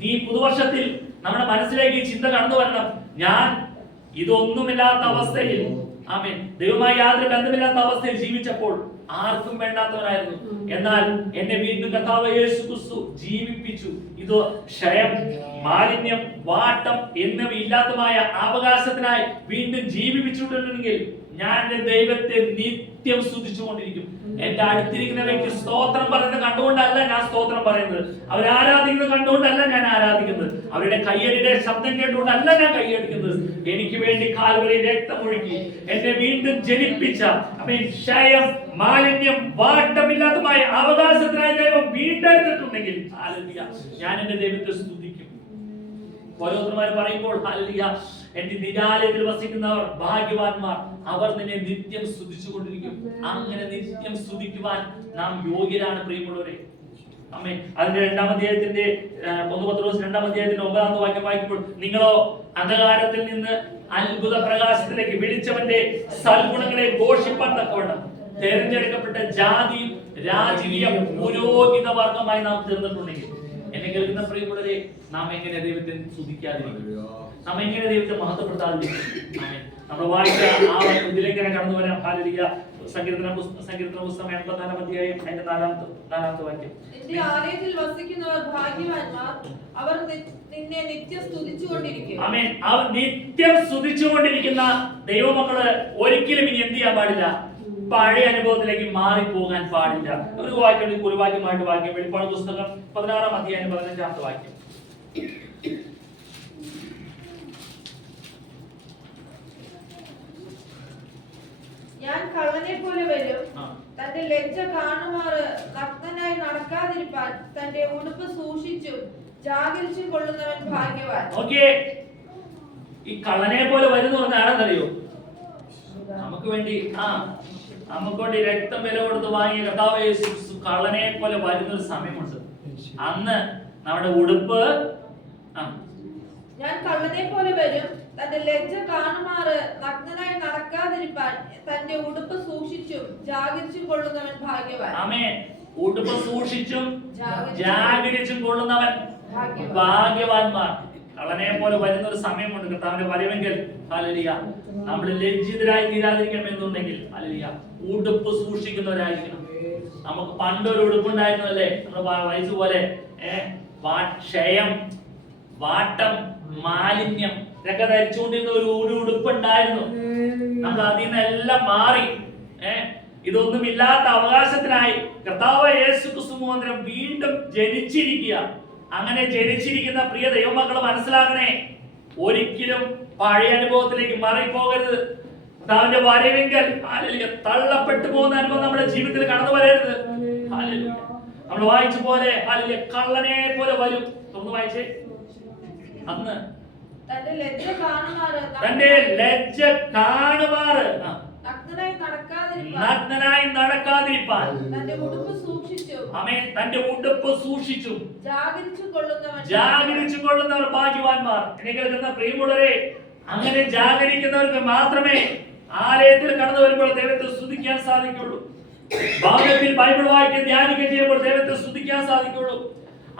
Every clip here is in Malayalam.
നീ പുതുവർഷത്തിൽ നമ്മുടെ മനസ്സിലേക്ക് ഈ ചിന്ത കടന്നു വരണം. ഞാൻ ഇതൊന്നുമില്ലാത്ത അവസ്ഥയിൽ, ആമേൻ, ദൈവമായി യാതൊരു ബന്ധമില്ലാത്ത അവസ്ഥയിൽ ജീവിച്ചപ്പോൾ ആർക്കും വേണ്ടാത്തവരായിരുന്നു. എന്നാൽ എന്നെ വീണ്ടും കർത്താവ് യേശു ക്രിസ്തു ജീവിപ്പിച്ചു. ഇത് ക്ഷയം, മാലിന്യം, വാട്ടം എന്നിവ ഇല്ലാത്തമായ അവകാശത്തിനായി വീണ്ടും ജീവിപ്പിച്ചിട്ടുണ്ടെങ്കിൽ ഞാൻ എന്റെ ദൈവത്തെ നിത്യം സ്തുതിച്ചുകൊണ്ടിരിക്കും. എന്റെ അടുത്തിരിക്കുന്ന വ്യക്തി സ്തോത്രം പറയുന്നത് കണ്ടുകൊണ്ടല്ല ഞാൻ സ്തോത്രം പറയുന്നത്, അവരാരാധിക്കുന്നത് കണ്ടുകൊണ്ടല്ല ഞാൻ ആരാധിക്കുന്നത്, അവരുടെ കയ്യടിയുടെ ശബ്ദം കേട്ടുകൊണ്ടല്ല ഞാൻ കൈയടിക്കുന്നത്. എനിക്ക് വേണ്ടി കാൽവരിയിൽ രക്തമൊഴുക്കി എന്നെ വീണ്ടും ജനിപ്പിച്ച, ക്ഷയം, മാലിന്യം, വാട്ടമില്ലാത്തമായ അവകാശത്തിനായി ദൈവം വീണ്ടെടുത്തിട്ടുണ്ടെങ്കിൽ ഞാൻ എന്റെ ദൈവത്തെ സ്തുതിക്കും. ഓരോരുത്തന്മാർ പറയുമ്പോൾ എന്റെ നിരാലയത്തിൽ വസിക്കുന്നവർ ഭാഗ്യവാന്മാർ, അവർ നിന്നെ നിത്യം സ്തുതിച്ചുകൊണ്ടിരിക്കും. അങ്ങനെ നിത്യം സ്തുതിക്കുവാൻ നാം യോഗ്യരാണ് പ്രിയമുള്ളവരെ. അമ്മേ, അതിന്റെ 2-ാം അധ്യായത്തിന്റെ 1 പത്രോസ് 2-ാം അധ്യായത്തിന്റെ 9-ാമത്തെ വാക്യം വായിക്കുമ്പോൾ, നിങ്ങളോ അന്ധകാരത്തിൽ നിന്ന് അത്ഭുത പ്രകാശത്തിലേക്ക് വിളിച്ചവന്റെ സൽഗുണങ്ങളെ ഘോഷിപ്പാൻ തക്കവണ്ണം തെരഞ്ഞെടുക്കപ്പെട്ട ജാതിയും രാജകീയ പുരോഹിത വർഗമായി നാം തീർന്നിട്ടുണ്ടെങ്കിൽ, എന്നെ കേൾക്കുന്ന പ്രിയമുള്ളവരെ, നാം എങ്ങനെ ദൈവത്തെ സ്തുതിക്കാതിരിക്കും? നാം എങ്ങനെ ദൈവത്തെ മഹത്വപ്പെടുത്താതിരിക്കും? നമ്മൾ വായിച്ച ആ ഇതിലേക്ക് കടന്നു വരാൻ ഹല്ലേലൂയ. സങ്കീർത്തന പുസ്തകം 84-ാം അധ്യായം അതിന്റെ 4-ാമത്തെ വാക്യം, നിന്റെ ആലയത്തിൽ വസിക്കുന്നവർ ഭാഗ്യവാന്മാർ, അവർ നിന്നെ നിത്യം സ്തുതിച്ചുകൊണ്ടിരിക്കും. ആമേൻ. അവർ നിത്യം സ്തുതിച്ചുകൊണ്ടിരിക്കുന്ന ദൈവമക്കള് ഒരിക്കലും ഇനി എന്ത് ചെയ്യാൻ പാടില്ല? പഴയ അനുഭവത്തിലേക്ക് മാറിപ്പോകാൻ പാടില്ല. ഒരു വാക്യമായിട്ട് വാക്യം, വെളിപ്പാട് പുസ്തകം 16-ാം അധ്യായം 15-ാമത്തെ വാക്യം. ഞാൻ കള്ളനെ പോലെ വരും, തന്റെ ലജ്ജ കാണുമാറ് നഗ്നനായി നടക്കാതിരിപ്പാൻ തന്റെ ഉടുപ്പ് സൂക്ഷിച്ചും ജാഗരിച്ചും കൊള്ളുന്നവൻ ഭാഗ്യവാൻ. ഓക്കേ, ഈ കള്ളനെ പോലെ വരുന്നു പറഞ്ഞ ആണെന്നറിയോ? നമുക്ക് വേണ്ടി നമുക്ക് വേണ്ടി രക്തം വില കൊടുത്ത് വാങ്ങിയ കർത്താവ് യേശു ക്രിസ്തു കള്ളനെ പോലെ വരുന്നൊരു സമയമുണ്ട്. അന്ന് നമ്മുടെ ഉടുപ്പ്, ഞാൻ കള്ളനെ പോലെ വരും, തന്റെ ലജ്ജ കാണുമാറ് നഗ്നനായി നടക്കാതിരിപ്പാൻ തന്റെ ഉടുപ്പ് സൂക്ഷിച്ചും ജാഗരിച്ചും കൊള്ളുന്നവൻ ഭാഗ്യവാൻ. ആമേൻ. ഉടുപ്പ് സൂക്ഷിച്ചും ജാഗരിച്ചും കൊള്ളുന്നവൻ ഭാഗ്യവാന്മാർ. കള്ളനെ പോലെ വരുന്ന ഒരു സമയമുണ്ട് കർത്താവിന്റെ വരവെങ്കിൽ ഹല്ലേലൂയ നമ്മൾ ലജ്ജിതരായി തീരാതിരിക്കണം എന്നുണ്ടെങ്കിൽ ഹല്ലേലൂയ ഉടുപ്പ് സൂക്ഷിക്കുന്നവരായിരിക്കണം. നമുക്ക് പണ്ടൊരു ഉടുപ്പുണ്ടായിരുന്നു അല്ലേ? നമ്മൾ വയസ്സ് പോലെ ക്ഷയം, വാട്ടം, മാലിന്യം ഇതൊക്കെ ധരിച്ചുകൊണ്ടിരുന്ന ഒരു ഉടുപ്പുണ്ടായിരുന്നു. നമ്മൾ അതിൽ നിന്നെല്ലാം മാറി ഇതൊന്നും ഇല്ലാത്ത അവകാശത്തിനായി കർത്താവ് യേശു ക്രിസ്തു മുഖാന്തരം വീണ്ടും ജനിച്ചിരിക്കുക. അങ്ങനെ ജനിച്ചിരിക്കുന്ന പ്രിയ ദൈവമക്കൾ മനസ്സിലാക്കണേ, ഒരിക്കലും പഴയ അനുഭവത്തിലേക്ക് മാറിപ്പോകരുത്. കർത്താവിന്റെ വരവെങ്കിൽ ഹല്ലേലൂയ തള്ളപ്പെട്ടു പോകുന്ന അനുഭവം നമ്മുടെ ജീവിതത്തിൽ കടന്നു വരരുത്. ഹല്ലേലൂയ നമ്മൾ വായിച്ച പോലെ ഹല്ലേലൂയ കള്ളനെ പോലെ വരും. തുറന്നു വായിച്ചേ. അന്ന് തന്റെ ലജ്ജ കാണുമാറ് നഗ്നനായി നടക്കാതിരിപ്പാൻ തന്റെ ഉടുപ്പ് സൂക്ഷിച്ചും ജാഗരിച്ചു കൊള്ളുന്നവർ ഭാഗ്യവാന്മാർ. എന്നെ കേൾക്കുന്ന പ്രിയമുള്ളവരെ, അങ്ങനെ ജാഗരിക്കുന്നവർക്ക് മാത്രമേ ആലയത്തിൽ കടന്നു വരുമ്പോൾ ദൈവത്തെ സ്തുതിക്കാൻ സാധിക്കുള്ളൂ. ഭാഗത്തിൽ ബൈബിൾ വായിക്കാൻ ധ്യാനിക്കാൻ ചെയ്യുമ്പോൾ ദൈവത്തെ സ്തുതിക്കാൻ സാധിക്കുള്ളൂ.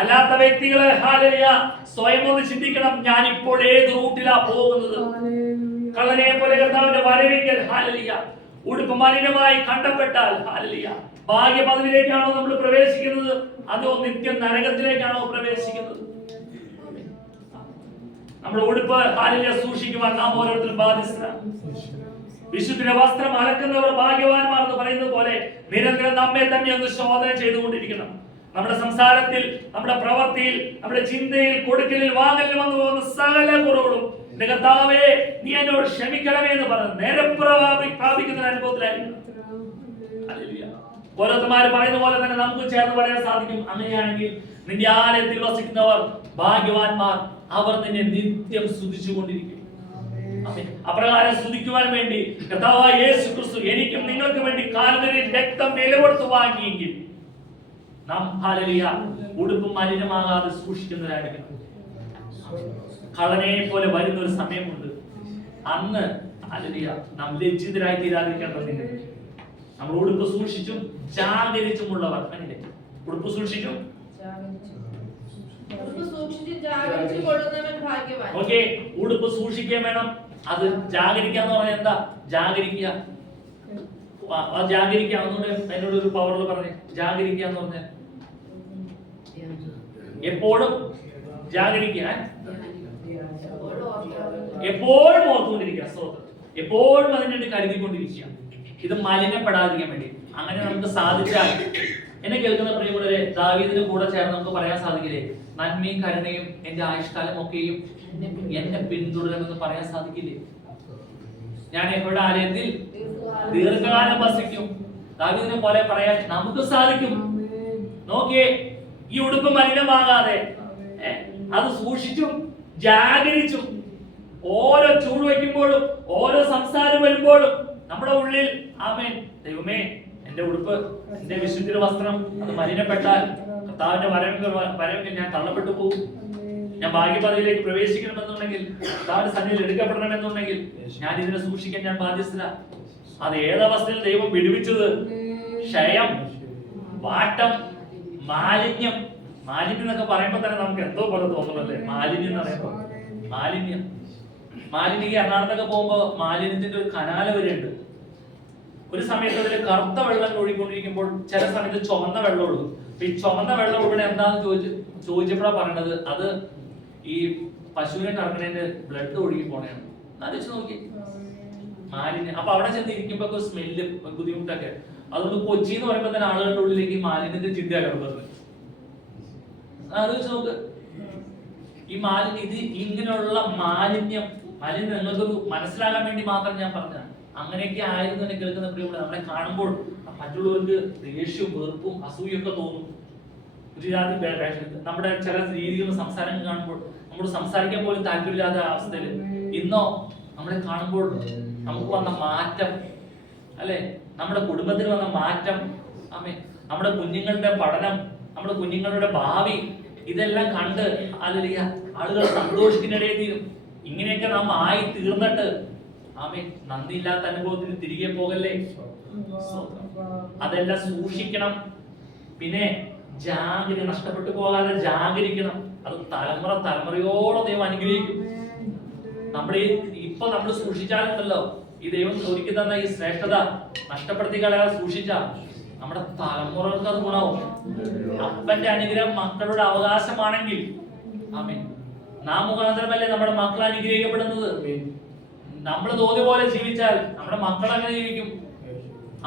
അല്ലാത്ത വ്യക്തികളെ ഹല്ലേലൂയ സ്വയം ഒന്ന് ചിന്തിക്കണം, ഞാൻ ഇപ്പോൾ ഏത് റൂട്ടിലാ പോകുന്നത്? കള്ളനെ പോലെ കർത്താവിന്റെ വരവെങ്കിൽ ഹല്ലേലൂയ ഉടുപ്പ് മലിനമായി കണ്ടപ്പെട്ടാൽ ഹല്ലേലൂയ ഭാഗ്യപദവിയിലേക്കാണോ നമ്മൾ പ്രവേശിക്കുന്നത്, അതോ നിത്യ നരകത്തിലേക്കാണോ പ്രവേശിക്കുന്നത്? നമ്മുടെ ഉടുപ്പ് ഹല്ലേലൂയ സൂക്ഷിക്കുവാൻ നാം ഓരോരുത്തരും ബാധ്യസ്ഥരാണ്. വിശുദ്ധിയുടെ വസ്ത്രം അലക്കുന്നവർ ഭാഗ്യവാന്മാർ എന്ന് പറയുന്നത് പോലെ നിരന്തരം നമ്മെ തന്നെ ഒന്ന് ശോധന ചെയ്തുകൊണ്ടിരിക്കണം. നമ്മുടെ സംസാരത്തിൽ, നമ്മുടെ പ്രവൃത്തിയിൽ, നമ്മുടെ ചിന്തയിൽ, കൊടുക്കലിൽ, വാങ്ങലിൽ വന്നു പോകുന്ന സകല കുറവുകളും കർത്താവേ നീ എന്നോട് ക്ഷമിക്കണമേ എന്ന് പറഞ്ഞ് നേരപ്രാപിക്കുന്ന അനുഭവത്തിലായിരിക്കും. ഓരോരുത്തന്മാര് പറയുന്ന പോലെ തന്നെ നമുക്ക് ചേർന്ന് പറയാൻ സാധിക്കും. അങ്ങനെയാണെങ്കിൽ നിന്റെ ആലയത്തിൽ വസിക്കുന്നവർ ഭാഗ്യവാന്മാർ, അവർ നിന്നെ നിത്യം സ്തുതിച്ചുകൊണ്ടിരിക്കും. അപ്രകാരം സ്തുതിക്കുവാൻ വേണ്ടി കർത്താവായ യേശു ക്രിസ്തു എനിക്കും നിങ്ങൾക്ക് വേണ്ടി കാൽവരിയിൽ രക്തം വില കൊടുത്ത് വാങ്ങിയെങ്കിൽ നാം ഹല്ലേലൂയ ഉടുപ്പ് മലിനമാകാതെ സൂക്ഷിക്കുന്നവരായിരിക്കണം. കള്ളനെ പോലെ വരുന്ന ഒരു സമയമുണ്ട്. അന്ന് ഹല്ലേലൂയ നാം ലജ്ജിതരായി തീരാതിരിക്കേണ്ടതിന് നമ്മൾ ഉടുപ്പ് സൂക്ഷിച്ചും ജാഗരിച്ചുമുള്ളവർ. ഉടുപ്പ് സൂക്ഷിച്ചും ജാഗരിച്ചു കൊള്ളുന്നവൻ ഭാഗ്യവാൻ. ഓക്കെ, ഉടുപ്പ് സൂക്ഷിക്കുകയും വേണം. അത് ജാഗരിക്കുക എന്ന് പറഞ്ഞാൽ എന്താ? ജാഗരിക്കുക. ജാഗരിക്കുക എന്നോട് ഒരു പവറിൽ പറഞ്ഞേ. ജാഗരിക്കുക എന്ന് പറഞ്ഞാൽ എപ്പോഴും ജാഗരിക്കുക, എപ്പോഴും ഓർത്തുകൊണ്ടിരിക്കുക, എപ്പോഴും അതിനുവേണ്ടി കരുതിക്കൊണ്ടിരിക്കുക. ഇത് മലിനപ്പെടാതിരിക്കാൻ വേണ്ടി. അങ്ങനെ നമുക്ക് സാധിച്ചാൽ, എന്നെ കേൾക്കുന്ന പ്രിയമുള്ളവരെ, ദാവീദിന് കൂടെ ചേർന്ന് നമുക്ക് പറയാൻ സാധിക്കില്ലേ? നന്മയും കരുണയും എന്റെ ആയുഷ്കാലം ഒക്കെയും എന്നെ പിന്തുടരുമെന്ന് പറയാൻ സാധിക്കില്ലേ? ഞാൻ യഹോവയുടെ ആലയത്തിൽ ദീർഘകാലം വസിക്കും. ദാവീദിനെ പോലെ പറയാൻ നമുക്ക് സാധിക്കും. നോക്കിയേ, ഈ ഉടുപ്പ് മലിനമാകാതെ അത് സൂക്ഷിച്ചും ജാഗരിച്ചും ഓരോ ചൂട് വയ്ക്കുമ്പോഴും ഓരോ സംസാരം വരുമ്പോഴും നമ്മുടെ ഉള്ളിൽ ആമേൻ, ദൈവമേ എന്റെ ഉടുപ്പ്, എന്റെ വിശുദ്ധ വസ്ത്രം അത് മലിനപ്പെട്ടാൽ കർത്താവിന്റെ വരവെങ്കിൽ ഞാൻ തള്ളപ്പെട്ടു പോകും. ഞാൻ ഭാഗ്യപദവിയിലേക്ക് പ്രവേശിക്കണമെന്നുണ്ടെങ്കിൽ, കർത്താവിന്റെ സന്നിധിയിൽ എടുക്കപ്പെടണമെന്നുണ്ടെങ്കിൽ ഞാൻ ഇതിനെ സൂക്ഷിക്കാൻ ഞാൻ ബാധ്യസ്ഥന. അത് ഏതവസ്ഥയിൽ ദൈവം വിടുവിച്ചത്? ക്ഷയം, വാട്ടം, മാലിന്യം. മാലിന്യം എന്നൊക്കെ പറയുമ്പോ തന്നെ നമുക്ക് എന്തോ പോലെ തോന്നുന്നല്ലേ? മാലിന്യം എന്ന് പറയുമ്പോ മാലിന്യം എറണാകുളത്തൊക്കെ പോകുമ്പോ മാലിന്യത്തിന്റെ ഒരു കനാല വരെയുണ്ട്. ഒരു സമയത്ത് അതിൽ കറുത്ത വെള്ളം ഒഴുകിക്കൊണ്ടിരിക്കുമ്പോൾ ചില സമയത്ത് ചുമന്ന വെള്ളം ഒഴുകും. ഈ ചുമന്ന വെള്ളം ഒഴുകണ എന്താന്ന് ചോദിച്ചപ്പോഴാണ് പറയണത്, അത് ഈ പശുവിനെ കറങ്ങണേന്റെ ബ്ലഡ് ഒഴുകി പോണേണ്. ആലോചിച്ച് നോക്കി മാലിന്യം. അപ്പൊ അവിടെ ചെന്ന് ഇരിക്കുമ്പോ ഒരു സ്മെല്ല്, ബുദ്ധിമുട്ടൊക്കെ. അതുകൊണ്ട് കൊച്ചി എന്ന് പറയുമ്പോ തന്നെ ആളുകളുടെ ഉള്ളിലേക്ക് മാലിന്യത്തിന്റെ ചിന്ത കിടന്നത്. ആലോചിച്ച് നോക്ക്. ഈ മാലിന്യം, ഇത് ഇങ്ങനെയുള്ള മാലിന്യം നിങ്ങൾക്കൊരു മനസ്സിലാകാൻ വേണ്ടി മാത്രം ഞാൻ പറഞ്ഞ. അങ്ങനെയൊക്കെ ആയിരുന്നു എന്നെ കേൾക്കുന്ന പ്രിയമുള്ള. നമ്മളെ കാണുമ്പോൾ മറ്റുള്ളവർക്ക് ദേഷ്യവും വെറുപ്പും അസൂയൊക്കെ തോന്നും. ഒരു ജാതി നമ്മുടെ ചില രീതികളും സംസാരങ്ങൾ കാണുമ്പോൾ നമ്മൾ സംസാരിക്കാൻ പോലും താല്പര്യമില്ലാത്ത അവസ്ഥയിൽ ഇന്നോ നമ്മളെ കാണുമ്പോൾ നമുക്ക് വന്ന മാറ്റം, അല്ലെ? നമ്മുടെ കുടുംബത്തിന് വന്ന മാറ്റം, നമ്മുടെ കുഞ്ഞുങ്ങളുടെ പഠനം, നമ്മുടെ കുഞ്ഞുങ്ങളുടെ ഭാവി, ഇതെല്ലാം കണ്ട് ആളുകൾ സന്തോഷിക്കുന്നിടയിൽ തീരും. ഇങ്ങനെയൊക്കെ നാം ആയി തീർന്നിട്ട് നന്ദിയില്ലാത്ത അനുഭവത്തിന് തിരികെ പോകല്ലേ. അതെല്ലാം സൂക്ഷിക്കണം. പിന്നെ ജാഗ്രത നഷ്ടപ്പെട്ടു പോകാതെ ജാഗരിക്കണം. അത് തലമുറയോളം ദൈവം അനുഗ്രഹിക്കും. നമ്മുടെ ഇപ്പൊ നമ്മൾ സൂക്ഷിച്ചാലുണ്ടല്ലോ, ഈ ദൈവം ഒരുക്കി തന്ന ഈ ശ്രേഷ്ഠത നഷ്ടപ്പെടുത്തി കളയാതെ സൂക്ഷിച്ച നമ്മുടെ തലമുറകൾക്ക് അത് ഗുണവും. അപ്പന്റെ അനുഗ്രഹം മക്കളുടെ അവകാശമാണെങ്കിൽ നാം മുഖാന്തരമല്ലേ നമ്മുടെ മക്കൾ അനുഗ്രഹിക്കപ്പെടുന്നത്. നമ്മൾ തോന്നിയ പോലെ ജീവിച്ചാൽ നമ്മുടെ മക്കൾ അങ്ങനെ ജീവിക്കും.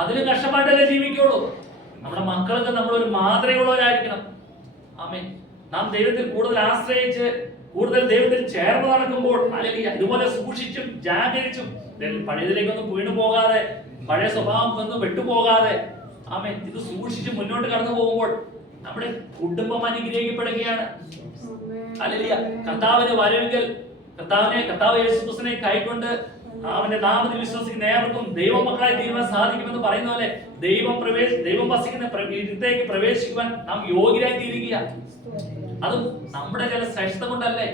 അതിന് കഷ്ടപ്പാട്ടല്ലേ ജീവിക്കുള്ളൂ. നമ്മുടെ മക്കൾക്ക് നമ്മളൊരു മാതൃകയുള്ളവരായിരിക്കണം. നാം ദൈവത്തിൽ കൂടുതൽ ആശ്രയിച്ച് കൂടുതൽ ദൈവത്തിൽ ചേർന്ന് നടക്കുമ്പോൾ ഇതുപോലെ സൂക്ഷിച്ചും ജാഗരിച്ചും പഴയതിലേക്കൊന്നും വീണു പോകാതെ, പഴയ സ്വഭാവം ഒന്നും വിട്ടുപോകാതെ ഇത് സൂക്ഷിച്ച് മുന്നോട്ട് കടന്നു പോകുമ്പോൾ നമ്മുടെ കുടുംബം അനുഗ്രഹിക്കപ്പെടുകയാണ്. കർത്താവിന് വരവെങ്കിൽ കർത്താവ് യേശുക്രിസ്തുവിനെ കൈക്കൊണ്ട് അവന്റെ നാമത്തിൽ വിശ്വസിക്കുന്ന ഏവർക്കും ദൈവമക്കളായി തീരുവാൻ സാധിക്കുമെന്ന് പറയുന്ന പോലെ ദൈവം വസിക്കുന്ന ഇടത്തേക്ക് പ്രവേശിക്കുവാൻ നാം യോഗ്യരായി തീരുക. അതും നമ്മുടെ ചില ശ്രേഷ്ഠത കൊണ്ടല്ലേ.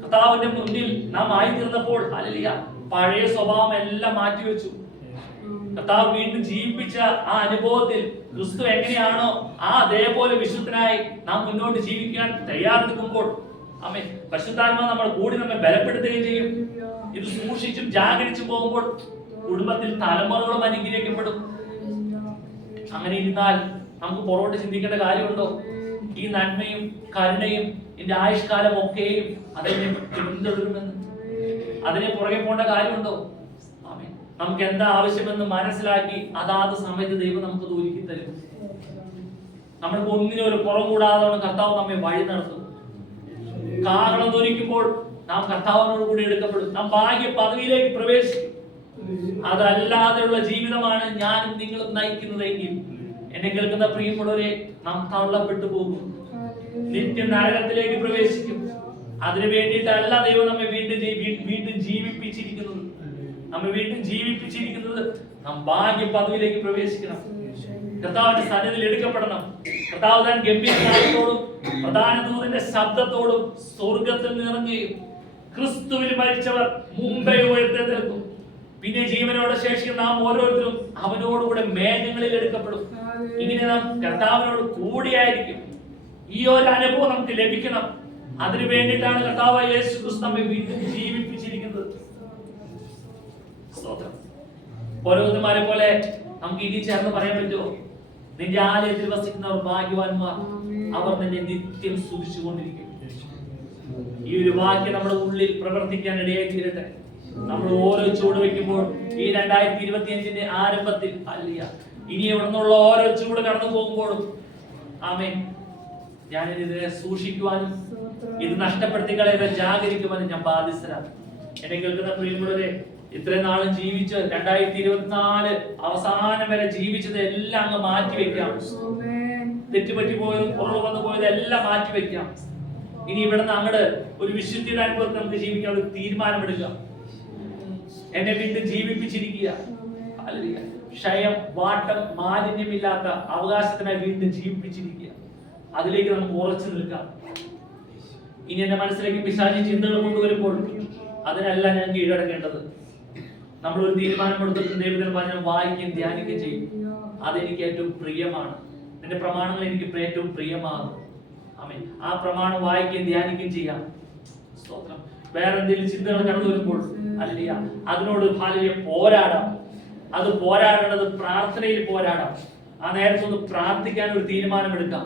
കർത്താവിന്റെ മുന്നിൽ നാം ആയി തീർന്നപ്പോൾ പഴയ സ്വഭാവം എല്ലാം മാറ്റിവെച്ചു. കർത്താവ് വീണ്ടും ജീവിപ്പിച്ച ആ അനുഭവത്തിൽ ക്രിസ്തു എങ്ങനെയാണോ അതേപോലെ വിശുദ്ധനായി നാം മുന്നോട്ട് ജീവിക്കാൻ തയ്യാറെടുക്കുമ്പോൾ പരിശുദ്ധാത്മാവ് നമ്മൾ കൂടി നമ്മെ ബലപ്പെടുത്തുകയും ചെയ്യും. ഇത് സൂക്ഷിച്ചും ജാഗരിച്ചും പോകുമ്പോൾ കുടുംബത്തിൽ തലമുറകളും അനുഗ്രഹിക്കപ്പെടും. അങ്ങനെ ഇരുന്നാൽ നമുക്ക് പുറകോട്ട് ചിന്തിക്കേണ്ട കാര്യമുണ്ടോ? ഈ നന്മയും കരുണയും എന്റെ ആയുഷ്കാലം ഒക്കെയും അതിനെ പിന്തുടരുമെന്ന് അതിനെ പുറകെ പോകേണ്ട കാര്യമുണ്ടോ? നമുക്ക് എന്താ ആവശ്യമെന്ന് മനസ്സിലാക്കി അതാത് സമയത്ത് ദൈവം നമുക്ക് ഒരുക്കി തരും. നമ്മൾക്ക് ഒന്നിനും ഒരു കുറവ് കൂടാതെ കർത്താവ് നമ്മെ വഴി നടത്തും. കാഹളം ധ്വനിക്കുമ്പോൾ നാം കർത്താവിനോട് കൂടി എടുക്കപ്പെടും. നാം ഭാഗ്യ പദവിയിലേക്ക് പ്രവേശിക്കും. അതല്ലാതെയുള്ള ജീവിതമാണ് ഞാനും നിങ്ങളും നയിക്കുന്നതെങ്കിൽ എന്നെ കേൾക്കുന്ന പ്രിയമുള്ളവരെ, നാം തള്ളപ്പെട്ടു പോകും, നിത്യ നരകത്തിലേക്ക് പ്രവേശിക്കും. അതിനു വേണ്ടിയിട്ടല്ല ദൈവം നമ്മെ വീണ്ടും ജീവിപ്പിച്ചിരിക്കുന്നത്. നാം ഭാഗ്യ പദവിയിലേക്ക് പ്രവേശിക്കണം. കർത്താവിന്റെ സന്നിധിയിൽ എടുക്കപ്പെടണം. കർത്താവ് താൻ ഗംഭീരത്തോടും പ്രധാന ദൂതന്റെ ശബ്ദത്തോടും സ്വർഗത്തിൽ നിറങ്ങുകയും ക്രിസ്തുവിൽ മരിച്ചവർ മുമ്പേ ഉയർത്തെഴുന്നേൽക്കും. പിന്നെ ജീവനോടെ ശേഷിക്കുന്ന നാം ഓരോരുത്തരും അവനോടുകൂടെ മേഘങ്ങളിൽ എടുക്കപ്പെടും. ഇങ്ങനെ നാം കർത്താവിനോട് കൂടിയായിരിക്കും. ഈ ഒരു അനുഭവം നമുക്ക് ലഭിക്കണം. അതിനു വേണ്ടിയിട്ടാണ് കർത്താവായ യേശു ക്രിസ്തു നമ്മെ വീണ്ടും ജീവിപ്പിച്ചിരിക്കുന്നത്. സ്തോത്രം. പുരോഹിതന്മാരെ പോലെ നമുക്ക് ഇനി ചേർന്ന് പറയാൻ പറ്റുമോ? നിന്റെ ആലയത്തിൽ വസിക്കുന്നവർ ഭാഗ്യവാന്മാർ, അവർ നിന്നെ നിത്യം സ്തുതിച്ചുകൊണ്ടിരിക്കും. ഈ ഒരു വാക്യം നമ്മുടെ ഉള്ളിൽ പ്രവർത്തിക്കാൻ ഇടയായി തീരട്ടെ. നമ്മൾ ഓരോ ചൂട് വെക്കുമ്പോൾ ഈ 2025 ആരംഭത്തിൽ അല്ല, ഇനി ഇവിടെ നിന്നുള്ള ഓരോ ചൂട് കടന്നു പോകുമ്പോഴും ആമേൻ, ഞാൻ ഇതിനെ സൂക്ഷിക്കുവാനും ഇത് നഷ്ടപ്പെടുത്തി കളയാതെ ജാഗരിക്കുവാനും ഞാൻ ബാധ്യസ്ഥരാണ്. എന്നെ കേൾക്കുന്ന പ്രിയമുള്ളവരെ, ഇത്രയും നാളും ജീവിച്ച് 2024 അവസാനം വരെ ജീവിച്ചത് എല്ലാം അങ്ങ് മാറ്റിവെക്കാം. തെറ്റുപറ്റി പോയതും കുറവ് വന്നു പോയതും എല്ലാം മാറ്റിവെക്കാം. ഇനി ഇവിടെ നിന്ന് അങ്ങോട്ട് ഒരു വിശുദ്ധിയുടെ അനുഭവത്തിൽ നമുക്ക് ജീവിക്കാൻ ഒരു തീരുമാനമെടുക്കാം. എന്നെ വീണ്ടും ജീവിപ്പിച്ചിരിക്കുക. ക്ഷയം, വാട്ടം, മാലിന്യമില്ലാത്ത അവകാശത്തിനായി വീണ്ടും ജീവിപ്പിച്ചിരിക്കുക. അതിലേക്ക് നമുക്ക് ഉറച്ചു നിൽക്കാം. ഇനി എന്റെ മനസ്സിലേക്ക് പിശാചി ചിന്തകൾ കൊണ്ടുവരുമ്പോൾ അതിനല്ല ഞാൻ കീഴടക്കേണ്ടത്. നമ്മളൊരു തീരുമാനമെടുത്തിട്ട് ദൈവത്തിന് പറഞ്ഞാൽ വായിക്കുകയും ധ്യാനിക്കുകയും ചെയ്യും. അതെനിക്ക് ഏറ്റവും പ്രിയമാണ്. നിന്റെ പ്രമാണങ്ങൾ എനിക്ക് ഏറ്റവും പ്രിയമാണ്. ആമേൻ. ആ പ്രമാണം വായിക്കുകയും ധ്യാനിക്കുകയും ചെയ്യാം. സ്തോത്രം. വേറെ എന്തെങ്കിലും ചിന്തകൾ കടന്നു വരുമ്പോൾ അല്ലിയ അതിനോട് പോരാടാം. അത് പോരാടേണ്ടത് പ്രാർത്ഥനയിൽ പോരാടാം. ആ നേരത്തൊന്ന് പ്രാർത്ഥിക്കാൻ ഒരു തീരുമാനമെടുക്കാം.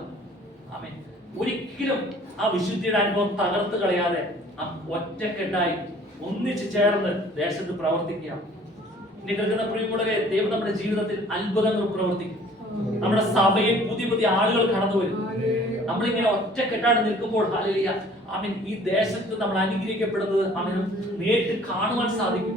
ആമേൻ. ഒരിക്കലും ആ വിശുദ്ധിയുടെ അനുഭവം തകർത്ത് കളയാതെ ആ ഒറ്റക്കെട്ടായി ഒന്നിച്ച് ചേർന്ന് ദേശത്ത് പ്രവർത്തിക്കാം. ഇനി കേൾക്കുന്ന പ്രിയമുള്ളവരെ, ദൈവം നമ്മുടെ ജീവിതത്തിൽ അത്ഭുതങ്ങൾ പ്രവർത്തിക്കും. നമ്മുടെ സഭയിൽ പുതിയ പുതിയ ആളുകൾ കടന്നു വരും. നമ്മളിങ്ങനെ ഒറ്റക്കെട്ടാണ് നിൽക്കുമ്പോൾ ഹല്ലേലൂയ, ആമേൻ, ഈ ദേശത്ത് നമ്മൾ അനുഗ്രഹിക്കപ്പെടുന്നത് ആമേൻ നേരിട്ട് കാണുവാൻ സാധിക്കും.